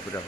Apa dah?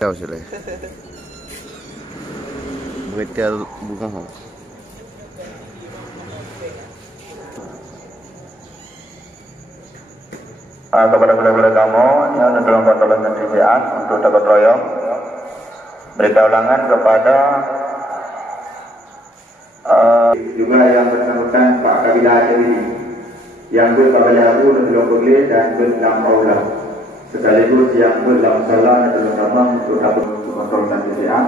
Tahu sila. Betul bunga. Kepada budak-budak kamu yang dalam kontrolan dan CCA untuk dapat royong berita ulangan kepada juga yang bersangkutan Pak Kabila Aceh yang berkabila Abu dan Boleh dan berlampau sekaligus yang berlampau salah dan bersama untuk dapat kontrol dan CCA.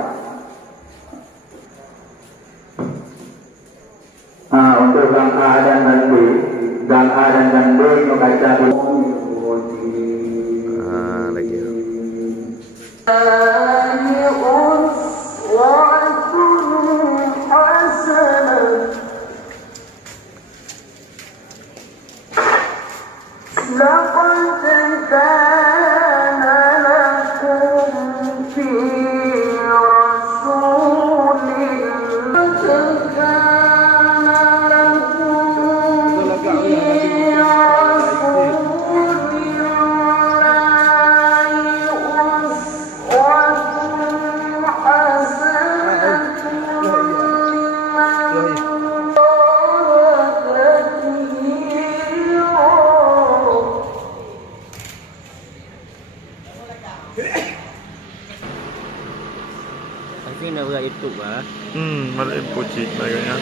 Untuk gang A dan B, gang A dan B membaca lagi. Tapi nak buat YouTube lah. Malah pucit bagainya.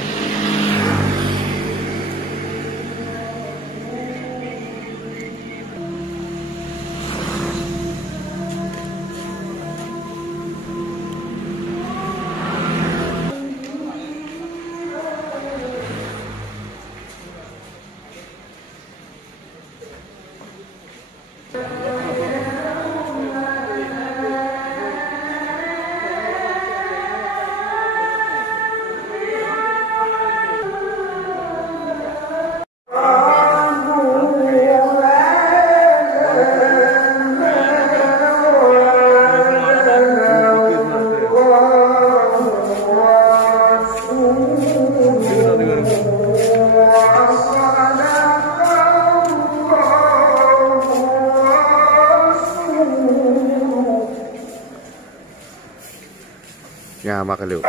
Ya, makan dulu.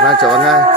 Nah, coba